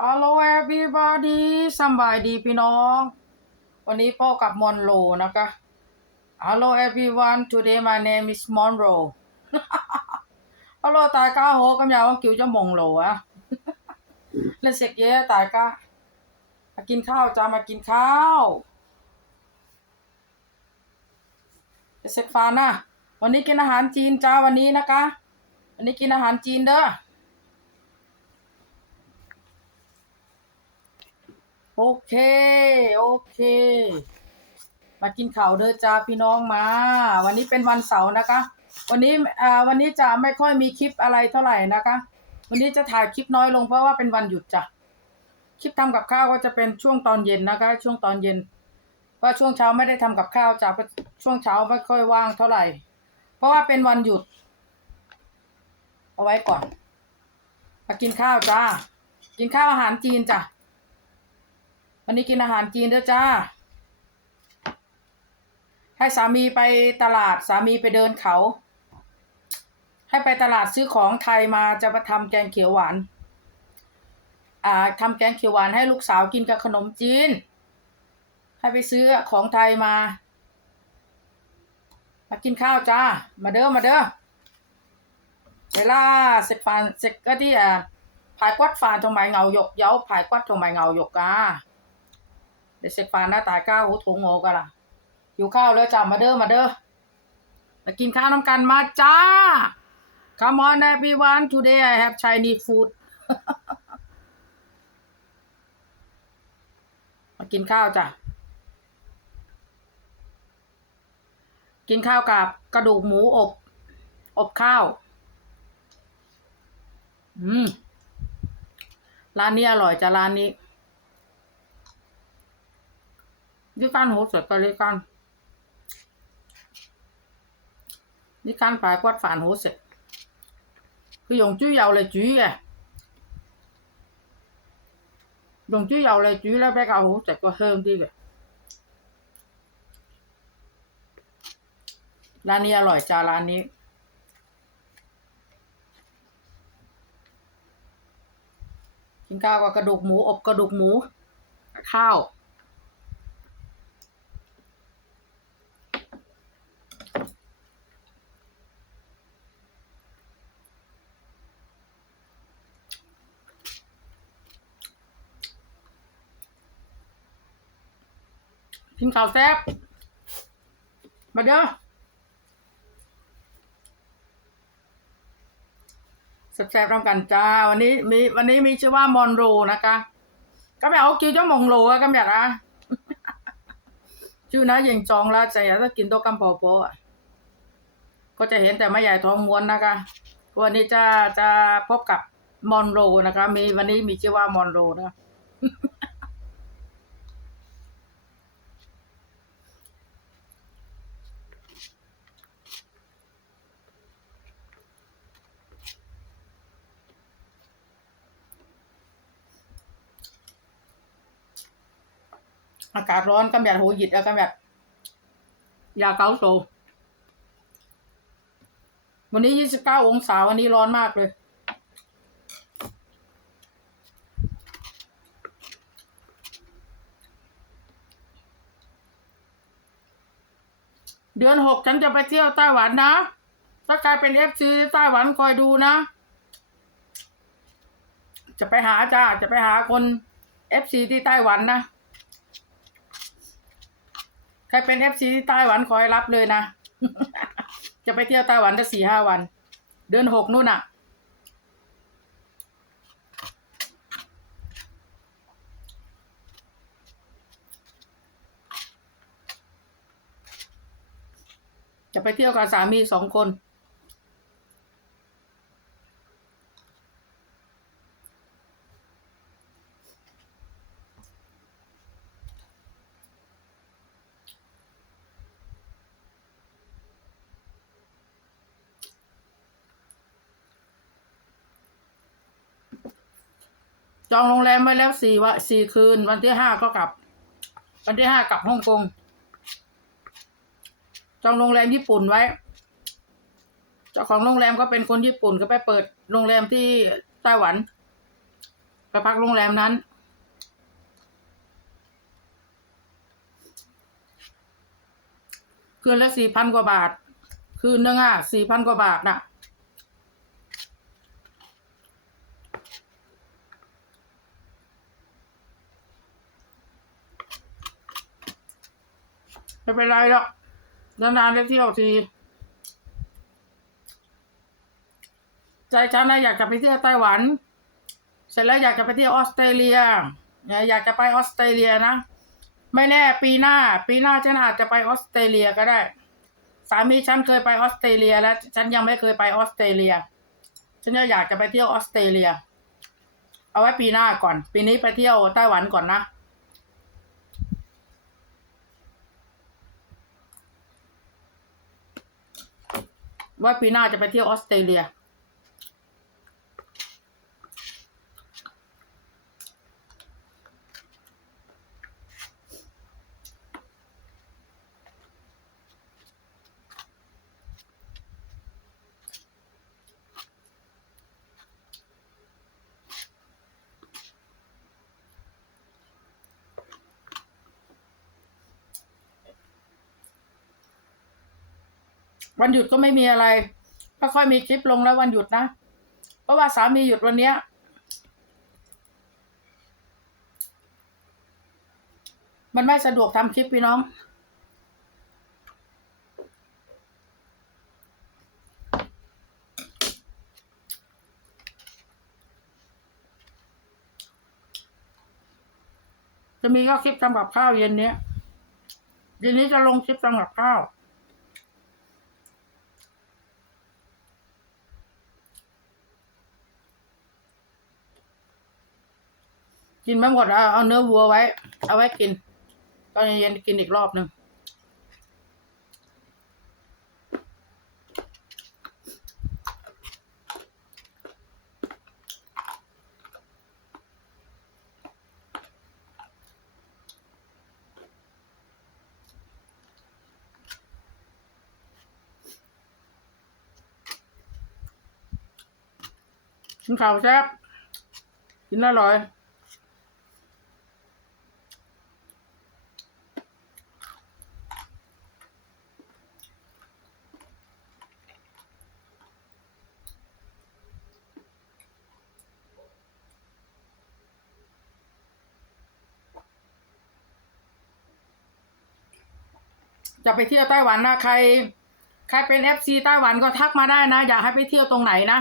Hello everybody สำบายดีพี่น้อง วันนี้พ่อกับมอนโลนะคะ Hello everyone today my name is Monroe Hello 大家好，今日我叫咗蒙罗啊你食嘢啊大家มากินข้าวจ้ามากินข้าวจะเสร็จฟานนะวันนี้กินอาหารจีนจ้าวันนี้นะคะ วันนี้กินอาหารจีนเด้อ โอเค โอเค มากินข้าวเด้อจ้าพี่น้องมา วันนี้เป็นวันเสาร์นะคะ วันนี้อ่าวันนี้จะไม่ค่อยมีคลิปอะไรเท่าไหร่นะคะ วันนี้จะถ่ายคลิปน้อยลงเพราะว่าเป็นวันหยุดจ้ะ คลิปทำกับข้าวก็จะเป็นช่วงตอนเย็นนะคะ ช่วงตอนเย็นเพราะช่วงเช้าไม่ได้ทำกับข้าวจ้ะเพราะช่วงเช้าไม่ค่อยว่างเท่าไหร่ เพราะว่าเป็นวันหยุด เอาไว้ก่อนมากินข้าวจ้า กินข้าวอาหารจีนจ้ะ วันนี้กินอาหารจีนด้วยจ้า ให้สามีไปตลาดสามีไปเดินเขา ให้ไปตลาดซื้อของไทยมาจะมาทำแกงเขียวหวาน อ่าทำแกงเขียวหวานให้ลูกสาวกินกับขนมจีน ให้ไปซื้อของไทยมา มากินข้าวจ้า มาเด้อ มาเด้อเวลาเสร็จฟานเสร็จก็ที่อ่าผายกวัดฟานทงไมเงาหยก เดี๋ยวเสร็จฟานหน้าตาก้าวหูถงโงกันล่ะ อยู่ข้าวแล้วจ้ามาเด้อมาเด้อมากินข้าวน้ำกันมาจ้า Come on everyone today I have Chinese food มากินข้าวจ้ะ กินข้าวกับกระดูกหมูอบ อบข้าว อืม ร้านนี้อร่อยจ้ะร้านนี้ ดิการโหสดไปเลยกันนี่การฝ่ายกวาดฝานโหเสร็จคือยงจุ้ยยาวเลยจุ้ยไงยงจุ้ยยาวเลยจุ้ยแล้วไปเอาโหสร็ก็เฮิมดีเลยร้านนี้อร่อยจ้าร้านนี้กินข้าวกับกระดูกหมูอบกระดูกหมู ข้าว กินข้าวแซ่บมาเด้อแซ่บๆร่วมกันจ้า วันนี้มีวันนี้มีชื่อว่ามอนโรนะคะก็ไม่เอาคิวเจ้ามองโรอะก็แบบนะชื่อนะยิงจองละใจถ้ากินโต๊ะกำปอโปอะก็จะเห็นแต่ไม่ใหญ่ท้องม้วนนะคะ วันนี้จะจะพบกับมอนโรนะคะ มีวันนี้มีชื่อว่ามอนโรนะ อากาศร้อนก็แบบหูหยิดแล้วก็แบบยาเกาโซ วันนี้ยี่สิบเก้าองศาวันนี้ร้อนมากเลยเดือนหกฉันจะไปเที่ยวไต้หวันนะ ถ้าใครเป็นเอฟซีไต้หวันคอยดูนะ จะไปหาจ้า จะไปหาคนเอฟซีที่ไต้หวันนะ ใครเป็นเอฟซีที่ไต้หวันคอยรับเลยนะ จะไปเที่ยวไต้หวันได้สี่ห้าวัน เดือนหกนู่นอะ จะไปเที่ยวกับสามีสองคน จองโรงแรมไว้แล้วสี่วันสี่คืน วันที่ห้าก็กลับ วันที่ห้ากลับฮ่องกงจองโรงแรมญี่ปุ่นไว้ เจ้าของโรงแรมก็เป็นคนญี่ปุ่นก็ไปเปิดโรงแรมที่ไต้หวันไปพักโรงแรมนั้น คืนละสี่พันกว่าบาท คืนนึงอะสี่พันกว่าบาทน่ะ ไม่เป็นไรหรอกนานๆได้เที่ยวทีใจฉันนะอยากจะไปเที่ยวไต้หวัน เสร็จแล้วอยากจะไปเที่ยวออสเตรเลียอยากจะไปออสเตรเลียนะ ไม่แน่ปีหน้า ปีหน้าฉันอาจจะไปออสเตรเลียก็ได้ สามีฉันเคยไปออสเตรเลีย แล้วฉันยังไม่เคยไปออสเตรเลีย ฉันจะอยากจะไปเที่ยวออสเตรเลีย เอาไว้ปีหน้าก่อน ปีนี้ไปเที่ยวไต้หวันก่อนนะ ว่าปีหน้าจะไปเที่ยวออสเตรเลีย วันหยุดก็ไม่มีอะไรไม่ค่อยมีคลิปลงแล้ววันหยุดนะ เพราะว่าสามีหยุดวันเนี้ยมันไม่สะดวกทำคลิปพี่น้อง จะมีก็คลิปทำกับข้าวเย็นเนี้ยเย็นนี้จะลงคลิปทำกับข้าว กินไม่หมดเอาเอาเนื้อวัวไว้ เอาไว้กิน ตอนเย็นกินอีกรอบหนึ่งกินข้าวแซ่บกินอร่อย จะไปเที่ยวไต้หวันนะใคร ใครเป็นเอฟซีไต้หวันก็ทักมาได้นะ อยากให้ไปเที่ยวตรงไหนนะ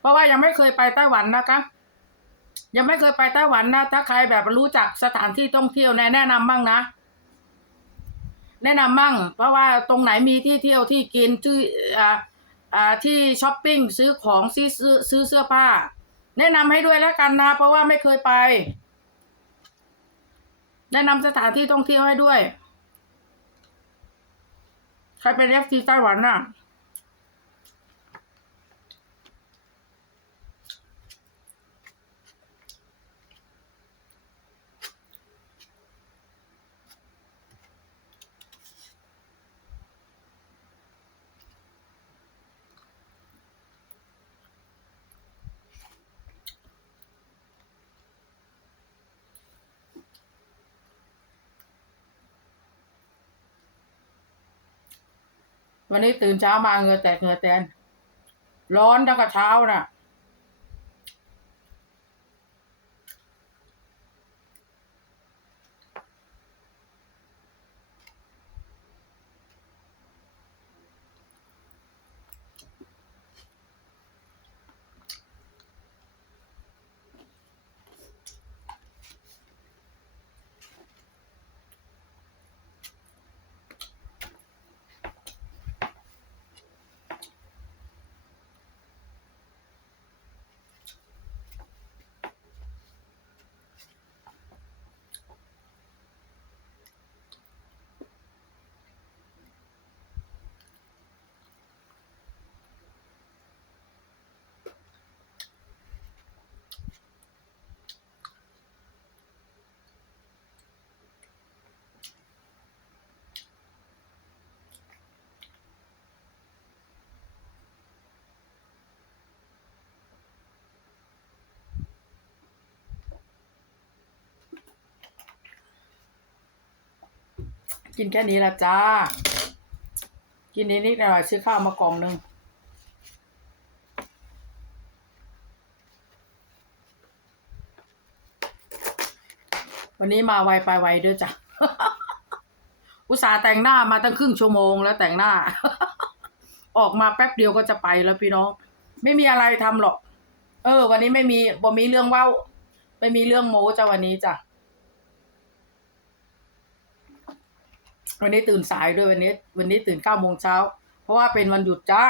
เพราะว่ายังไม่เคยไปไต้หวันนะคะยังไม่เคยไปไต้หวันนะ ถ้าใครแบบรู้จักสถานที่ท่องเที่ยวแนะแนะนำบ้างนะ แนะนำบ้างเพราะว่าตรงไหนมีที่เที่ยวที่กินที่อ่าอ่าที่ช้อปปิ้งซื้อของซื้อซื้อซื้อเสื้อผ้า แนะนำให้ด้วยแล้วกันนะ เพราะว่าไม่เคยไป แนะนำสถานที่ท่องเที่ยวให้ด้วย ใครเป็นเอฟซีไต้หวันน่ะ วันนี้ตื่นเช้ามาเหงื่อแตกเหงื่อแตน ร้อนตั้งแต่เช้าน่ะ กินแค่นี้ละจ้า กินนิดๆหน่อยๆซื้อข้าวมากล่องหนึ่งวันนี้มาไวไปไวด้วยจ้ะ อุตส่าห์แต่งหน้ามาตั้งครึ่งชั่วโมงแล้วแต่งหน้า ออกมาแป๊บเดียวก็จะไปแล้วพี่น้อง ไม่มีอะไรทำหรอก เออ วันนี้ไม่มีบ่มีเรื่องเว้าไม่มีเรื่องโม้จ้ะวันนี้จ้ะ วันนี้ตื่นสายด้วยวันนี้ วันนี้ตื่นเก้าโมงเช้า เพราะว่าเป็นวันหยุดจ้า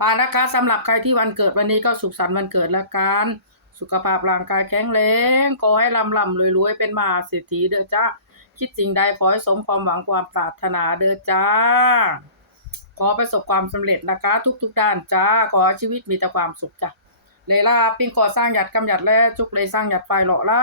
ปานะคะสำหรับใครที่วันเกิดวันนี้ก็สุขสันต์วันเกิดละกัน สุขภาพร่างกายแข็งแรงขอให้ลำลำรวยรวยๆเป็นมหาเศรษฐีเด้อจ้าคิดสิ่งใดขอให้สมความหวังความปรารถนาเด้อจ้า ขอประสบความสำเร็จนะคะ ทุก ๆ ด้านจ้า ขอชีวิตมีแต่ความสุขจ้ะเลยล่าปิ้งก่อสร้างหยัดกำหยัดแลจุกเลยสร้างหยัดไฟหล่อละ